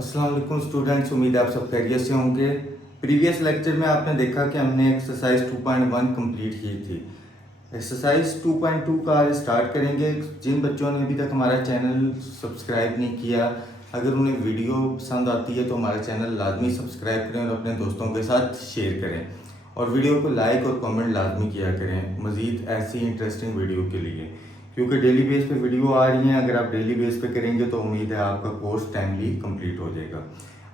अस्सलाम वालेकुम स्टूडेंट्स, उम्मीद है आप सब खैरियत से होंगे। प्रीवियस लेक्चर में आपने देखा कि हमने एक्सरसाइज 2.1 कंप्लीट की थी। एक्सरसाइज 2.2 का आज स्टार्ट करेंगे। जिन बच्चों ने अभी तक हमारा चैनल सब्सक्राइब नहीं किया, अगर उन्हें वीडियो पसंद आती है तो हमारा चैनल लाजमी सब्सक्राइब करें और अपने दोस्तों के साथ शेयर करें और वीडियो को लाइक और कमेंट लाजमी किया करें मज़ीद ऐसी इंटरेस्टिंग वीडियो के लिए, क्योंकि डेली बेस पे वीडियो आ रही हैं। अगर आप डेली बेस पे करेंगे तो उम्मीद है आपका कोर्स टाइमली कंप्लीट हो जाएगा।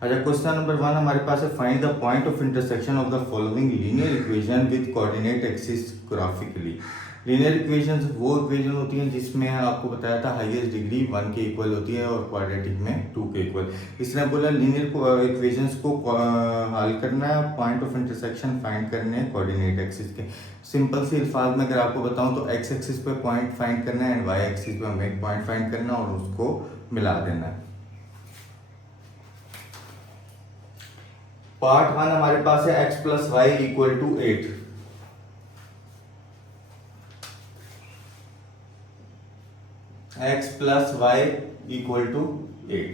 अच्छा, क्वेश्चन नंबर 1 हमारे पास है, find the point of intersection of the following linear equation with coordinate axis graphically. Linear equations वो इक्वेशन होती हैं जिसमें आपको बताया था हाईएस्ट डिग्री 1 के इक्वल होती है और क्वाड्रेटिक में 2 के इक्वल। इसने बोला लीनियर इक्वेशंस को हल करना है, पॉइंट ऑफ इंटरसेक्शन फाइंड करने हैं कोऑर्डिनेट एक्सिस के। सिंपल सी अल्फाज में अगर आपको बताऊं तो एक्स एक्सिस पे पॉइंट फाइंड करना है एंड वाई एक्सिस पे हमें पॉइंट फाइंड करना है और उसको मिला देना है। पार्ट 1 हमारे पास है x plus y equal to 8। x plus y equal to 8।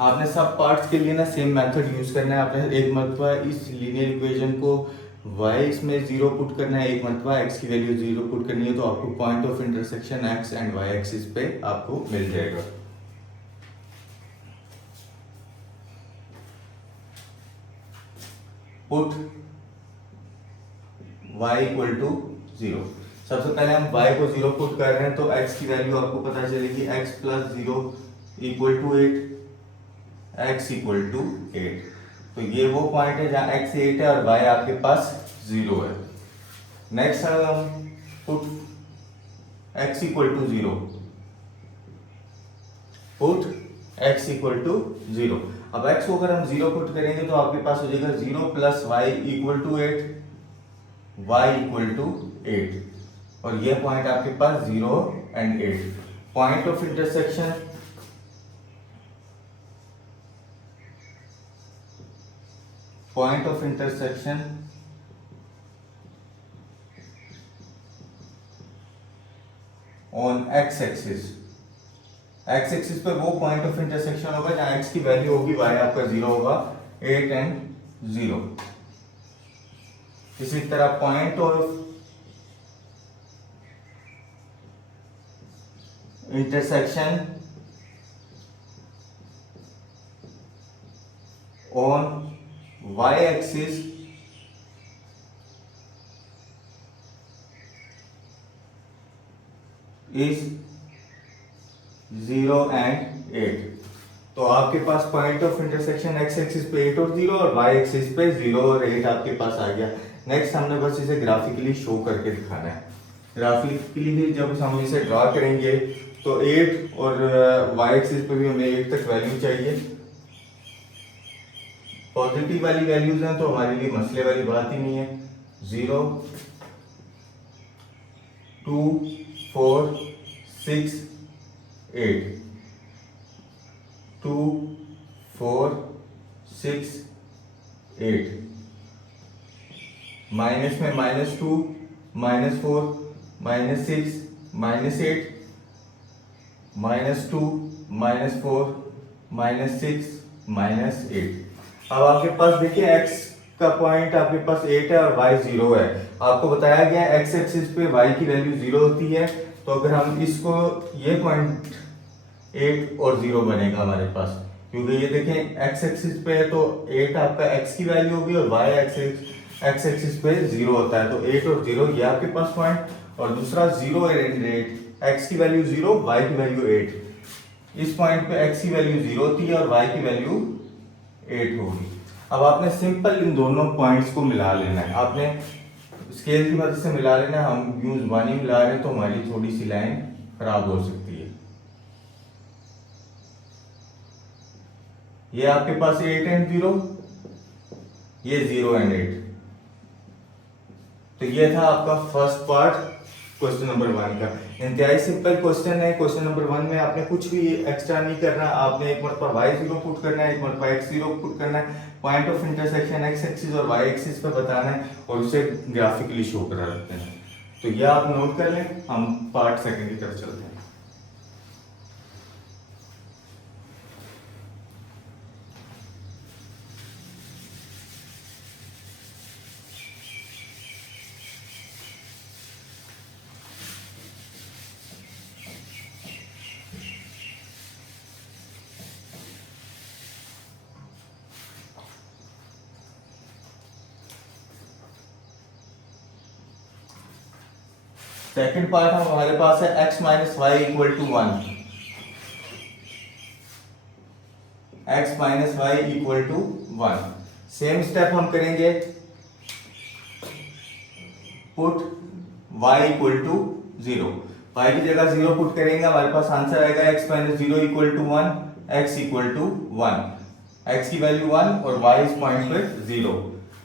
आपने सब पार्ट्स के लिए ना सेम मेथड यूज करना है। आपने एक मरतबा इस लीनियर इक्वेशन को y इसमें 0 पुट करना है, एक मरतबा x की वैल्यू 0 पुट करनी है, तो आपको point of intersection x and y axis पे आपको मिल जाएगा। Put y equal to 0। सबसे पहले हम y को 0 पुट कर रहे हैं तो x की वैल्यू आपको पता चलेगी x plus 0 equal to 8, x equal to 8। तो ये वो पॉइंट है जहां x 8 है और y आपके पास 0 है। नेक्स्ट हम put x equal to 0, put x equal to 0। अब x को अगर हम 0 पुट करेंगे तो आपके पास हो जाएगा 0 plus y equal to 8, y equal to 8 और ये पॉइंट आपके पास 0 and 8। Point of intersection on x axis. x axis पे वो पॉइंट ऑफ इंटरसेक्शन होगा जहां x की वैल्यू होगी, y आपका 0 होगा, 8 एंड 0। इसी तरह point of intersection on y axis is 0 and 8। तो आपके पास point of intersection x axis पे 8 और 0 और y एक्सिस पे 0 और 8 आपके पास आ गया। नेक्स्ट हमने बस इसे ग्राफिकली शो करके दिखाना है। ग्राफिकली जब हम इसे ड्रॉ करेंगे तो 8 और y एक्सिस पे भी हमें 8 तक वैल्यू चाहिए। पॉजिटिव वाली वैल्यूज हैं तो हमारे लिए मसले वाली बात ही नहीं है। 0, 2, 4, 6, 8, 2, 4, 6, 8। माइनस में -2, -4, -6, -8, -2, -4, -6, -8। अब आपके पास देखिए x का पॉइंट आपके पास 8 है और y 0 है। आपको बताया गया x एक्सिस पे y की वैल्यू 0 होती है, तो अगर हम इसको, ये पॉइंट 8 और 0 बनेगा हमारे पास, क्योंकि ये देखें x एक्सिस पे है तो 8 आपका x की वैल्यू होगी और y x एक्सिस पे 0 होता है, तो 8 और 0 ये आपके पास पॉइंट। और दूसरा 0 एंड 8, x की वैल्यू 0, y की वैल्यू 8। इस पॉइंट पे x की वैल्यू 0 होती है और y की वैल्यू 8 होगी। अब आपने सिंपल इन दोनों पॉइंट्स को मिला लेना है। आपने स्केल की मदद से मिला लेना है। हम यूं जुबानी मिला रहे हैं तो हमारी थोड़ी सी लाइन खराब हो सकती है। ये आपके पास 8 एंड 0, ये 0 एंड 8। तो ये था आपका फर्स्ट पार्ट क्वेश्चन नंबर 1 का। इंतहाई सिंपल क्वेश्चन है। क्वेश्चन नंबर 1 में आपने कुछ भी एक्स्ट्रा नहीं करना। आपने एक मरतबा y 0 पुट करना है, एक मरतबा x 0 पुट करना है, point of intersection x axis और y एक्सिस पे बताना है और उसे ग्राफिकली शो करा रखते हैं। तो यह आप नोट कर लें। हम पार्ट सेकंड की तरफ चलते हैं। सेकंड पार्ट हमारे पास है x minus y equal to 1, x minus y equal to 1। Same step हम करेंगे, put y equal to 0, y की जगह 0 पुट करेंगे, हमारे पास आंसर आएगा x minus 0 equal to 1, x equal to 1, x की वैल्यू 1 और y इस पॉइंट पे 0।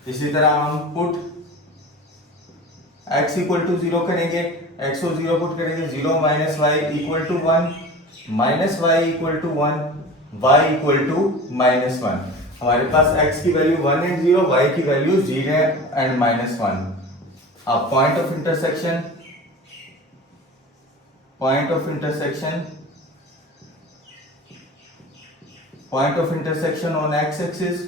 इसी तरह हम पुट x इक्वल टू 0 करेंगे, x को 0 पुट करेंगे, 0 minus y equal to 1, minus y equal to 1, y equal to minus 1। हमारे पास x की वैल्यू 1 एंड 0, y की वैल्यू 0 एंड माइनस 1। अब point of intersection on x axis,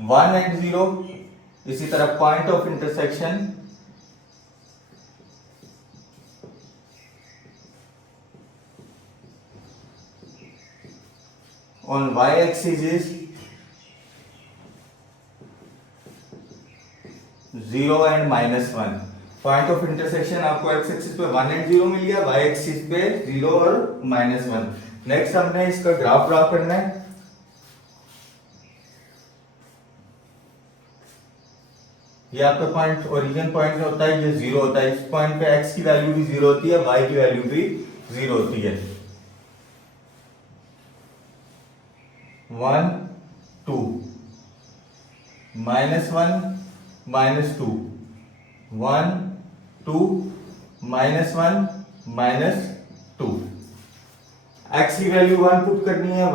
one and 0। इसी तरह point of intersection on y axis is 0 and minus 1। Point of intersection आपको x axis पे 1 and 0 मिल गया, y एक्सिस पे 0 और minus 1। Next हमने इसका ग्राफ ड्रा करना है। ये आपका पॉइंट ओरिजिन पॉइंट होता है, ये 0 होता है। इस पॉइंट पे x की वैल्यू भी 0 होती है, y की वैल्यू भी 0 होती है। 1 2 minus 1 minus 2, 1 2 minus 1 minus 2। x की वैल्यू 1 पुट करनी है, y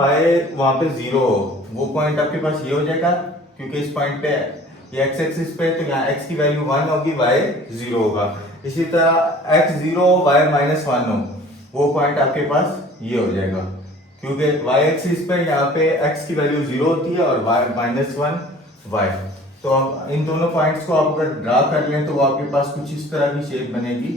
वहां पे 0 हो, वो पॉइंट आपके पास ये हो जाएगा, क्योंकि इस पॉइंट पे ये x एक्सिस पे, तो यहाँ x की वैल्यू 1 होगी, y 0 होगा। इसी तरह x 0 y माइनस 1 हो, वो पॉइंट आपके पास ये हो जाएगा, क्योंकि y एक्सिस पे यहाँ पे x की वैल्यू 0 होती है और y माइनस 1 y। तो अब इन दोनों पॉइंट्स को आप अगर ड्रा कर लें तो वो आपके पास कुछ इस तरह की शेप बनेगी।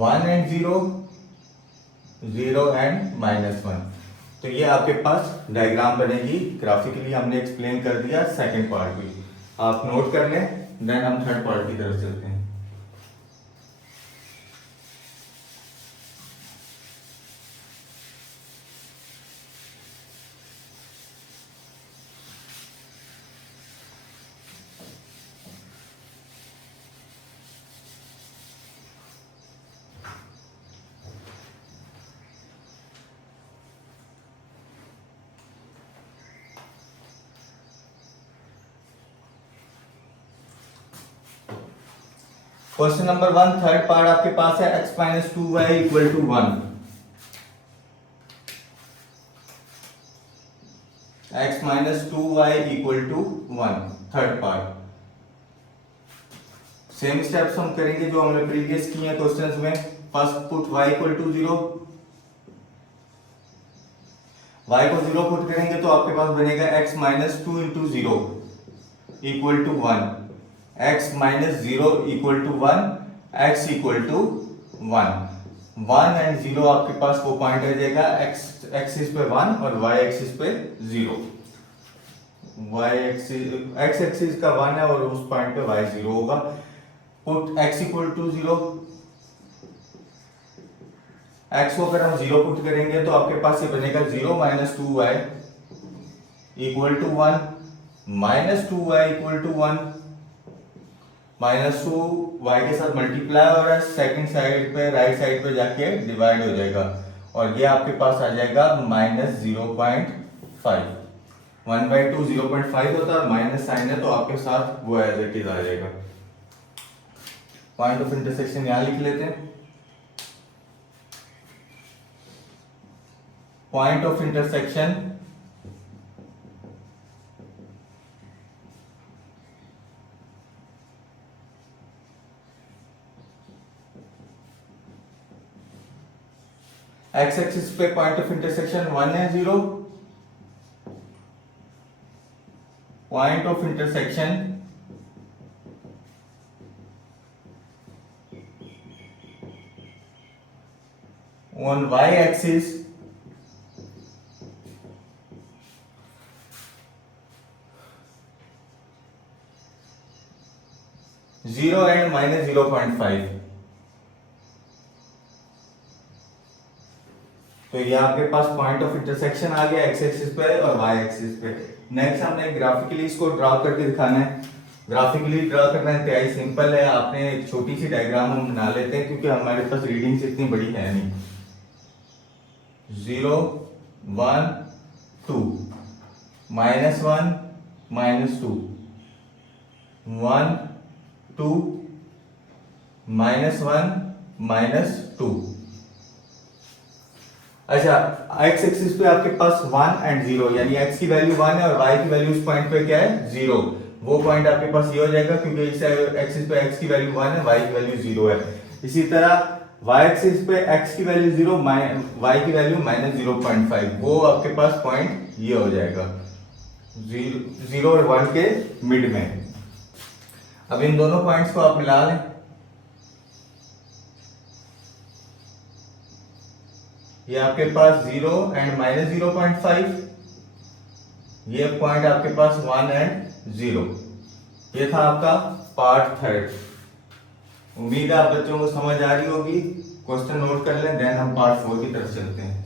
One and 0, 0 and minus 1। तो ये आपके पास डायग्राम बनेगी, ग्राफिकली हमने एक्सप्लेन कर दिया। सेकंड पार्ट भी आप नोट कर लें, देन हम थर्ड पार्ट की तरफ चलते हैं। क्वेश्चन नंबर 1 थर्ड पार्ट आपके पास है, x minus 2y equal to 1। x minus 2y equal to 1, third part. Same steps हम करेंगे जो हमने प्रीवियस किए हैं क्वेश्चंस में। First put y equal to 0, y को 0 पुट करेंगे तो आपके पास बनेगा x minus 2 into 0 equal to 1, x minus 0 equal to 1, x equal to 1। 1 and 0 आपके पास वो पॉइंट आ जाएगा, x एक्सिस पे 1 और y एक्सिस पे 0। y एक्सिस x एक्सिस का 1 है और उस पॉइंट पे y 0 होगा। Put x equal to 0, x को अगर हम 0 पुट करेंगे तो आपके पास ये बनेगा 0 minus 2y equal to 1, minus 2y equal to 1, minus 2 y के साथ मल्टीप्लाई हो रहा है, सेकंड साइड पे राइट साइड पे जाके डिवाइड हो जाएगा और ये आपके पास आ जाएगा माइनस 0.5। 1/2 0.5 होता है, माइनस साइन है तो आपके साथ वो एज इट इज आ जाएगा। पॉइंट ऑफ इंटरसेक्शन यहां लिख लेते हैं। Point of intersection x axis पे पॉइंट ऑफ इंटरसेक्शन 1 है 0, point of intersection on y axis 0 and minus 0.5। तो ये आपके पास पॉइंट ऑफ इंटरसेक्शन आ गया एक्स एक्सिस पे और वाई एक्सिस पे। नेक्स्ट हमने ग्राफिकली इसको ड्रा करके दिखाना है। ग्राफिकली ड्रा करना इंतहाई सिंपल है। आपने एक छोटी सी डायग्राम हम बना लेते हैं क्योंकि हमारे पास रीडिंग्स इतनी बड़ी है नहीं। 0 1 2 -1 -2 1 2 -1 -2। अच्छा, x एक्सिस पे आपके पास 1 एंड 0 यानी x की वैल्यू 1 है और y की वैल्यू उस पॉइंट पे क्या है 0। वो पॉइंट आपके पास ये हो जाएगा क्योंकि इस एक्सिस पे x की वैल्यू 1 है, y की वैल्यू 0 है। इसी तरह y एक्सिस पे x की वैल्यू 0, y की वैल्यू -0.5, वो आपके पास पॉइंट ये हो जाएगा 0 और 1 के मिड में। अब इन दोनों पॉइंट्स को आप मिला लें। ये आपके पास 0 एंड -0.5, ये पॉइंट आपके पास 1 एंड 0। ये था आपका पार्ट थर्ड। उम्मीद है आप बच्चों को समझ आ रही होगी। क्वेश्चन नोट कर लें, देन हम पार्ट 4 की तरफ चलते हैं।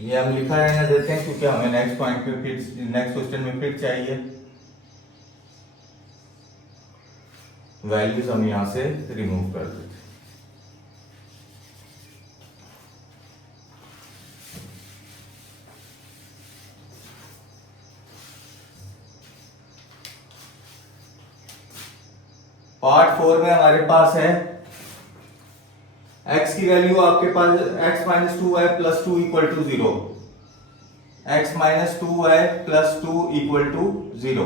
ये हम लिखा रहने देते हैं क्योंकि हमें नेक्स्ट पॉइंट पे फिर नेक्स्ट क्वेश्चन में फिर चाहिए। वैल्यूज हम यहां से रिमूव कर देते हैं। पार्ट 4 में हमारे पास है x की वैल्यू आपके पास x - 2y + 2 = 0। x - 2y + 2 = 0।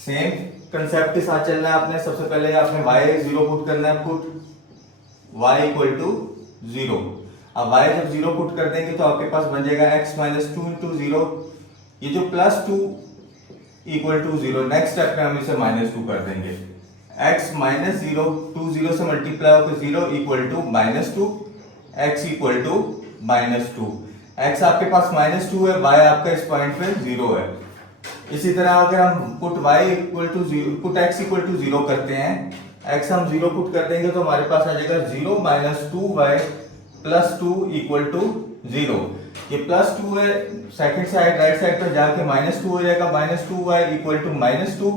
Same concept के साथ चलना है आपने। सबसे पहले आपने y 0 पुट करना है, पुट y = 0। अब y जब 0 पुट कर देंगे तो आपके पास बन जाएगा x - 2 × 0। ये जो +2 = 0, नेक्स्ट स्टेप में हम इसे -2 कर देंगे। x - 0 2 0 से मल्टीप्लाई होकर 0 = -2, x = -2। x आपके पास -2 है, y आपका इस पॉइंट पे 0 है। इसी तरह अगर हम पुट x = 0 करते हैं, x हम 0 पुट कर देंगे तो हमारे पास आ जाएगा 0 - 2y + 2 = 0। ये +2 है, सेकंड साइड राइट साइड पर जाके -2 हो जाएगा। -2y = -2,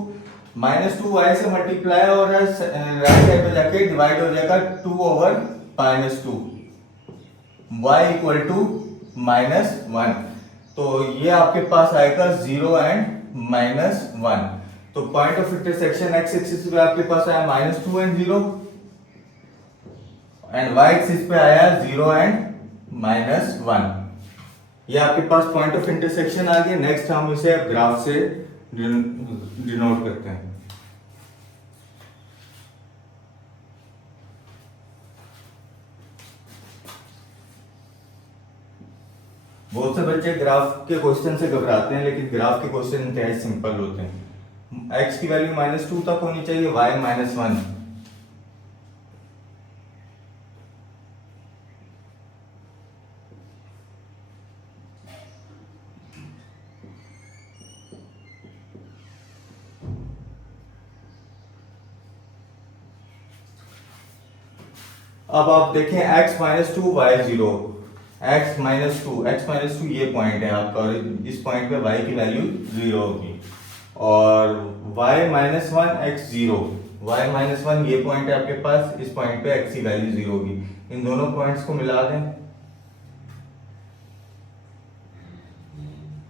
-2y से मल्टीप्लाई और राइट साइड पे जाके डिवाइड हो जाएगा 2/-2, y = -1। तो ये आपके पास आएगा 0 एंड -1। तो point of intersection x axis पे आपके पास आया -2 एंड 0 एंड y एक्सिस पे आया 0 एंड -1। ये आपके पास पॉइंट ऑफ इंटरसेक्शन आ गया। नेक्स्ट हम इसे ग्राफ से डिनोट करते हैं। बहुत से बच्चे ग्राफ के क्वेश्चन से घबराते हैं, लेकिन ग्राफ के क्वेश्चन इंतहाई सिंपल होते हैं। x की वैल्यू -2 तक होनी चाहिए, y -1। अब आप देखें x - 2 y 0, x - 2 ये पॉइंट है आपका और इस पॉइंट पे y की वैल्यू 0 होगी और y - 1 x 0, y - 1 ये पॉइंट है आपके पास, इस पॉइंट पे x की वैल्यू 0 होगी। इन दोनों पॉइंट्स को मिला दें,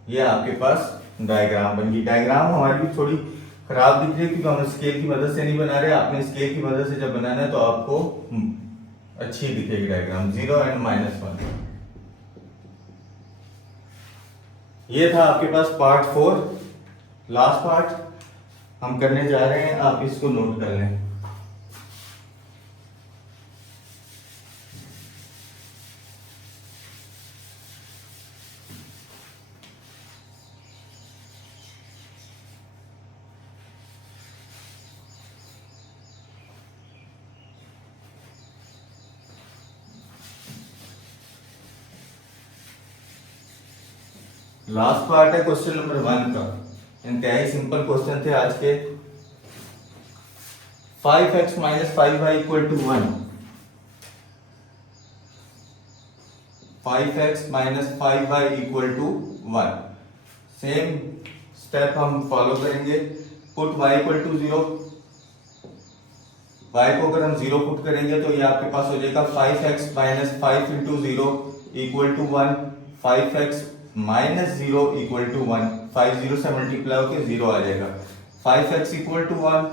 ये आपके पास डायग्राम बन गई। डायग्राम हमारी भी थोड़ी खराब दिख रही है क्योंकि हम स्केल की मदद से नहीं बना रहे। आपने स्केल की मदद से जब बनाना है तो आपको अच्छी दिखेगी डायग्राम। 0 एंड -1। ये था आपके पास पार्ट 4। लास्ट पार्ट हम करने जा रहे हैं, आप इसको नोट कर लें। लास्ट पार्ट है क्वेश्चन नंबर 1 का। इंतहाई सिंपल क्वेश्चन थे आज के। 5x minus 5y equal to 1। 5x minus 5y equal to 1। Same step हम फॉलो करेंगे। Put y equal to 0। y को अगर हम 0 पुट करेंगे तो ये आपके पास हो जाएगा 5x minus 5 into 0 equal to 1। 5x minus 0 equal to 1। 5 0 से मल्टीप्लाई होकर 0 आ जाएगा। 5x equal to 1,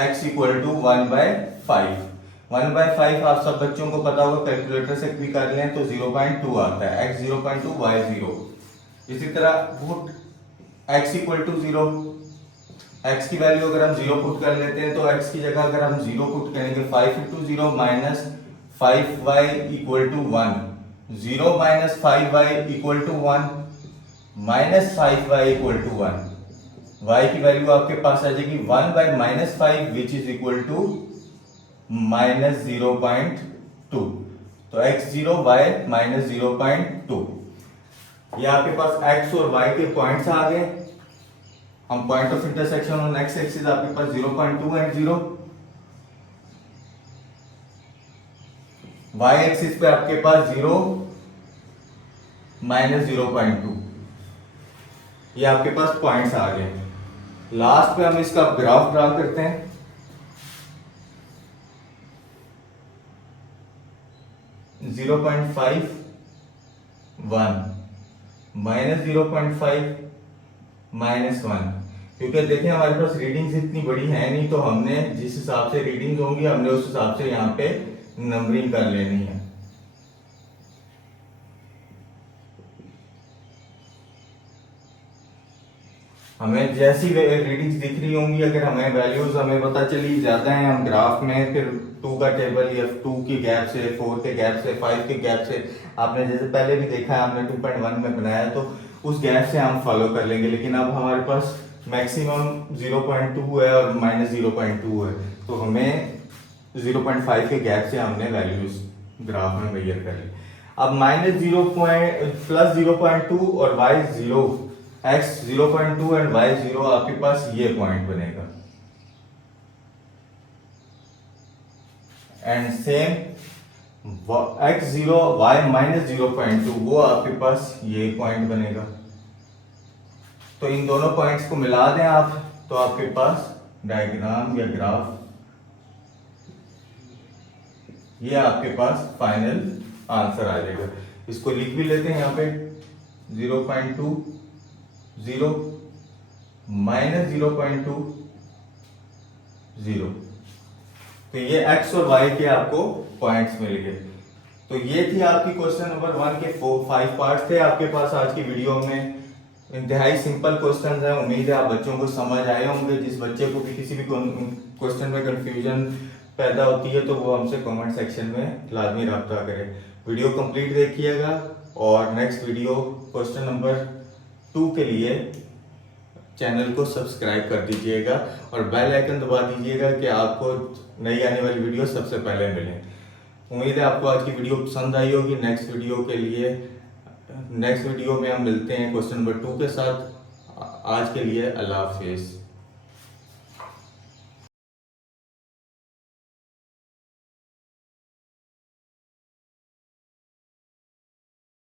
x equal to 1/5। 1/5 आप सब बच्चों को पता होगा, कैलकुलेटर से भी कर लें तो 0.2 आता है। x 0.2, y 0। इसी तरह put x equal to 0। x की वैल्यू अगर हम 0 पुट कर लेते हैं तो x की जगह अगर हम 0 पुट करेंगे 5 into 0 minus 5y equal to 1। 0 minus 5y equal to 1 minus 5y equal to 1। y की वैल्यू आपके पास आ जाएगी 1 by minus 5 which is equal to minus 0.2। तो x0 y माइनस 0.2। ये आपके पास x और y के पॉइंट्स आ गए। हम point of intersection on x axis आपके पास 0.2 एंड 0। y एक्सिस पे आपके पास 0 माइनस 0.2। ये आपके पास पॉइंट्स आ गए। लास्ट पे हम इसका ग्राफ ड्रा करते हैं। Zero point five 1 minus 0.5 minus 1। क्योंकि देखिए हमारे पास रीडिंग्स इतनी बड़ी है नहीं, तो हमने जिस हिसाब से रीडिंग्स होंगी हमने उस हिसाब से यहाँ पे नंबरिंग कर लेनी है। हमें जैसी रीडिंग्स दिख रही होंगी, अगर हमें वैल्यूज हमें पता चली ज्यादा है, हम ग्राफ में फिर 2 का टेबल या 2 के गैप से, 4 के गैप से, 5 के गैप से, आपने जैसे पहले भी देखा है, हमने 2.1 में बनाया तो उस गैप से हम फॉलो कर लेंगे। लेकिन अब हमारे पास मैक्सिमम 0.2 है और माइनस 0.2 है, तो हमें 0.5 के गैप से हमने वैल्यूज ग्राफ में मेजर कर ली। अब माइनस 0 प्लस 0.2 और y 0, x 0.2 एंड y 0 आपके पास ये पॉइंट बनेगा। And same x 0 y minus 0.2 वो आपके पास ये पॉइंट बनेगा। तो इन दोनों पॉइंट्स को मिला दें आप, तो आपके पास डायग्राम या ग्राफ ये आपके पास फाइनल आंसर आ जाएगा। इसको लिख भी लेते हैं यहाँ पे 0.2 0 माइनस 0.2 0। तो ये x और y के आपको पॉइंट्स मिल गए। तो ये थी आपकी क्वेश्चन नंबर 1 के 5 पार्ट्स थे आपके पास आज की वीडियो में। इंतहाई सिंपल क्वेश्चन है, उम्मीद है आप बच्चों को समझ आए होंगे। जिस बच्चे को भी किसी भी क्वेश्चन में कंफ्यूजन पैदा होती है तो वो हमसे कमेंट सेक्शन में लाजमी रब्ता करें। वीडियो कंप्लीट देखिएगा और नेक्स्ट वीडियो क्वेश्चन नंबर 2 के लिए चैनल को सब्सक्राइब कर दीजिएगा और बेल आइकन दबा दीजिएगा कि आपको नई आने वाली वीडियो सबसे पहले मिले। उम्मीद है आपको आज की वीडियो पसंद आई होगी। नेक्स्ट वीडियो में हम मिलते हैं क्वेश्चन नंबर 2 के साथ। आज के लिए अल्लाह हाफिज़।